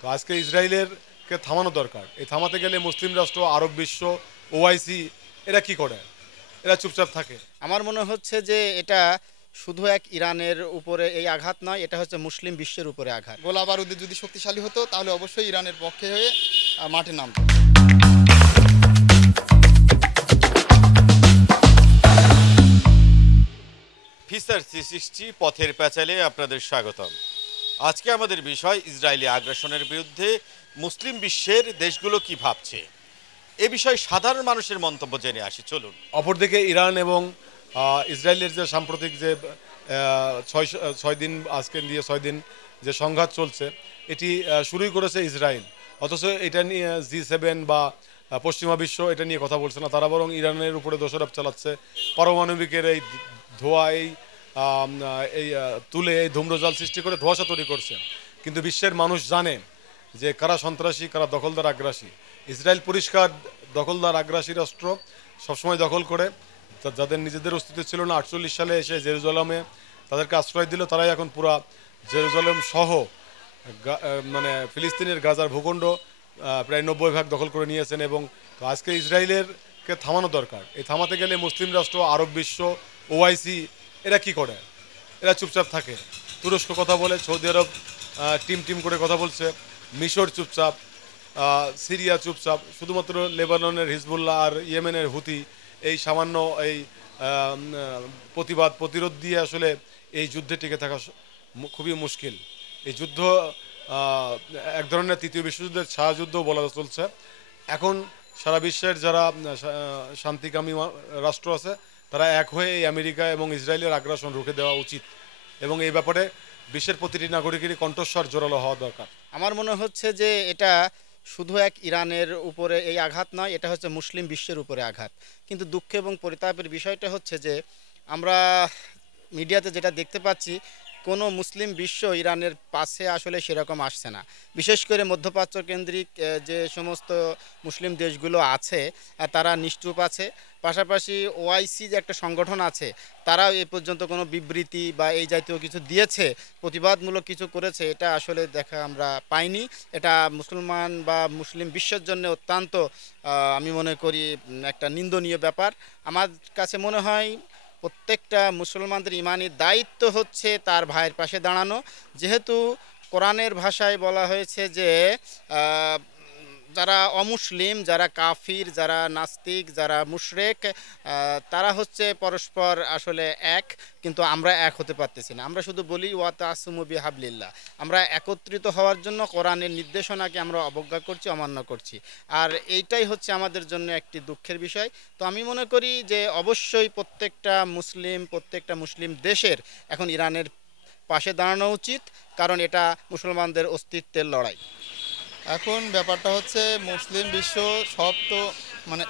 তো আজকে ইসরায়েলেরকে থামানো দরকার। এই থামাতে গেলে মুসলিম রাষ্ট্র, আরব বিশ্ব, ওআইসি এরা কি করে? এরা চুপচাপ থাকে। আমার মনে হচ্ছে যে এটা শুধু এক ইরানের উপরে এই আঘাত নয়, এটা হচ্ছে মুসলিম বিশ্বের উপরে আঘাত। গোলা বারুদে যদি শক্তিশালী হতো তাহলে অবশ্যই ইরানের পক্ষে হয়ে মাঠে নামতো। ফিসার 360 পথের প্যাচালে আপনাদের স্বাগতম। আজকে আমাদের বিষয় ইসরায়েলি আগ্রাসনের বিরুদ্ধে মুসলিম বিশ্বের দেশগুলো কি ভাবছে। এ বিষয়ে সাধারণ মানুষের মন্তব্য জেনে আসি, চলুন। অপরদিকে ইরান এবং ইসরায়েলের যে সাম্প্রতিক যে ছয় দিন, আজকে দিয়ে 6 দিন যে সংঘাত চলছে, এটি শুরুই করেছে ইসরায়েল। অথচ এটা নিয়ে G7 বা পশ্চিমা বিশ্ব এটা নিয়ে কথা বলছে না। তারা বরং ইরানের উপরে দোষারোপ চালাচ্ছে। পারমাণবিকের এই ধোঁয়া, তুলে এই ধূম্রজাল সৃষ্টি করে ধোঁয়াশা তৈরি করছে। কিন্তু বিশ্বের মানুষ জানে যে কারা সন্ত্রাসী, কারা দখলদার আগ্রাসী। ইসরায়েল পরিষ্কার দখলদার আগ্রাসী রাষ্ট্র, সবসময় দখল করে। যাদের নিজেদের অস্তিত্ব ছিল না, 48 সালে এসে জেরুজালেমে তাদেরকে আশ্রয় দিল, তারাই এখন পুরা জেরুজালেম সহ মানে ফিলিস্তিনের গাজার ভূখণ্ড প্রায় 90% দখল করে নিয়েছেন। এবং তো আজকে ইসরায়েলেরকে থামানো দরকার। এই থামাতে গেলে মুসলিম রাষ্ট্র, আরব বিশ্ব, ওআইসি এরা কি করে? এরা চুপচাপ থাকে। তুরস্ক কথা বলে, সৌদি আরব টিম করে কথা বলছে, মিশর চুপচাপ, সিরিয়া চুপচাপ, শুধুমাত্র লেবাননের হিজবুল্লাহ আর ইয়েমেনের হুতি এই সামান্য এই প্রতিরোধ দিয়ে আসলে এই যুদ্ধে টিকে থাকা খুবই মুশকিল। এই যুদ্ধ আহ, এক ধরনের তৃতীয় বিশ্বযুদ্ধের ছায়াযুদ্ধ বলা চলছে। এখন সারা বিশ্বের যারা শান্তিকামী রাষ্ট্র আছে, তারা এক হয়ে এই আমেরিকা এবং ইসরায়েলের আগ্রাসন রুখে দেওয়া উচিত। এবং এই ব্যাপারে বিশ্বের প্রতিটি নাগরিকেরই কণ্ঠস্বর জোরালো হওয়া দরকার। আমার মনে হচ্ছে যে এটা শুধু এক ইরানের উপরে এই আঘাত নয়, এটা হচ্ছে মুসলিম বিশ্বের উপরে আঘাত। কিন্তু দুঃখ এবং পরিতাপের বিষয়টা হচ্ছে যে আমরা মিডিয়াতে যেটা দেখতে পাচ্ছি, কোনো মুসলিম বিশ্ব ইরানের পাশে আসলে সেরকম আসছে না। বিশেষ করে মধ্যপ্রাচ্য কেন্দ্রিক যে সমস্ত মুসলিম দেশগুলো আছে, তারা নিশ্চুপ আছে। পাশাপাশি ওআইসি যে একটা সংগঠন আছে, তারাও এ পর্যন্ত কোনো বিবৃতি বা এই জাতীয় কিছু দিয়েছে, প্রতিবাদমূলক কিছু করেছে, এটা আসলে দেখা আমরা পাইনি। এটা মুসলমান বা মুসলিম বিশ্বের জন্য অত্যন্ত আমি মনে করি একটা নিন্দনীয় ব্যাপার। আমার কাছে মনে হয় প্রত্যেকটা মুসলমানদের ইমানি দায়িত্ব হচ্ছে তার ভাইয়ের পাশে দাঁড়ানো। যেহেতু কোরআনের ভাষায় বলা হয়েছে যে যারা অমুসলিম, যারা কাফির, যারা নাস্তিক, যারা মুশরেক, তারা হচ্ছে পরস্পর আসলে এক, কিন্তু আমরা এক হতে পারতেছি না। আমরা শুধু বলি ওয়াতাসিমু বিহাবলিল্লাহ। আমরা একত্রিত হওয়ার জন্য কোরআনের নির্দেশনাকে আমরা অবজ্ঞা করছি, অমান্য করছি। আর এইটাই হচ্ছে আমাদের জন্য একটি দুঃখের বিষয়। তো আমি মনে করি যে অবশ্যই প্রত্যেকটা মুসলিম দেশের এখন ইরানের পাশে দাঁড়ানো উচিত, কারণ এটা মুসলমানদের অস্তিত্বের লড়াই। এখন ব্যাপারটা হচ্ছে মুসলিম বিশ্ব সব তো মানে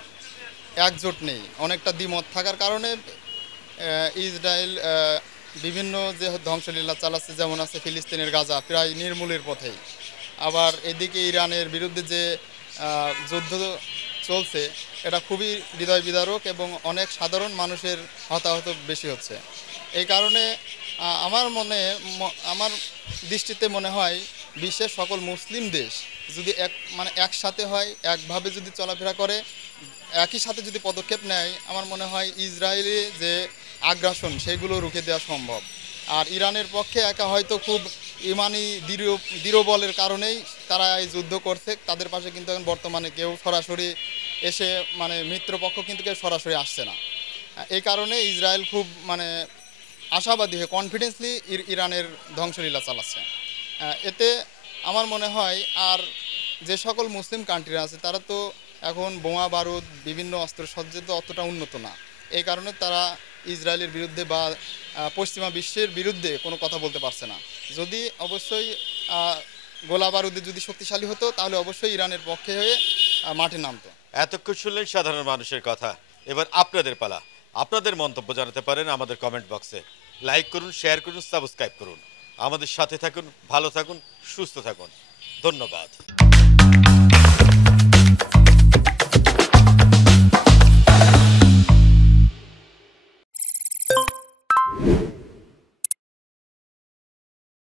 একজোট নেই, অনেকটা দ্বিমত থাকার কারণে ইসরায়েল বিভিন্ন যে ধ্বংসলীলা চালাচ্ছে, যেমন আছে ফিলিস্তিনের গাজা প্রায় নির্মূলের পথেই। আবার এদিকে ইরানের বিরুদ্ধে যে যুদ্ধ চলছে, এটা খুবই হৃদয় বিদারক এবং অনেক সাধারণ মানুষের হতাহত বেশি হচ্ছে। এই কারণে আমার দৃষ্টিতে মনে হয় বিশ্বের সকল মুসলিম দেশ যদি একসাথে হয়, একভাবে যদি চলাফেরা করে, একই সাথে যদি পদক্ষেপ নেয়, আমার মনে হয় ইসরায়েলে যে আগ্রাসন সেগুলো রুখে দেওয়া সম্ভব। আর ইরানের পক্ষে একা হয়তো খুব ইমানি দৃঢ় বলের কারণেই তারা এই যুদ্ধ করছে। তাদের পাশে কিন্তু এখন বর্তমানে কেউ সরাসরি এসে মিত্রপক্ষ কিন্তু কেউ সরাসরি আসছে না। এই কারণে ইসরায়েল খুব আশাবাদী হয়ে কনফিডেন্সলি ইরানের ধ্বংসলীলা চালাচ্ছে। এতে আমার মনে হয় আর যে সকল মুসলিম কান্ট্রি আছে তারা তো এখন বোমা বারুদ বিভিন্ন অস্ত্রসজ্জা তো অতটা উন্নত না। এই কারণে তারা ইসরায়েলের বিরুদ্ধে বা পশ্চিমা বিশ্বের বিরুদ্ধে কোনো কথা বলতে পারছে না। যদি অবশ্যই গোলা বারুদে যদি শক্তিশালী হতো তাহলে অবশ্যই ইরানের পক্ষে হয়ে মাঠে নামতো। এতক্ষণ শুনলেন সাধারণ মানুষের কথা। এবার আপনাদের পালা। আপনাদের মন্তব্য জানাতে পারেন আমাদের কমেন্ট বক্সে। লাইক করুন, শেয়ার করুন, সাবস্ক্রাইব করুন। আমাদের সাথে থাকুন, ভালো থাকুন, সুস্থ থাকুন। ধন্যবাদ।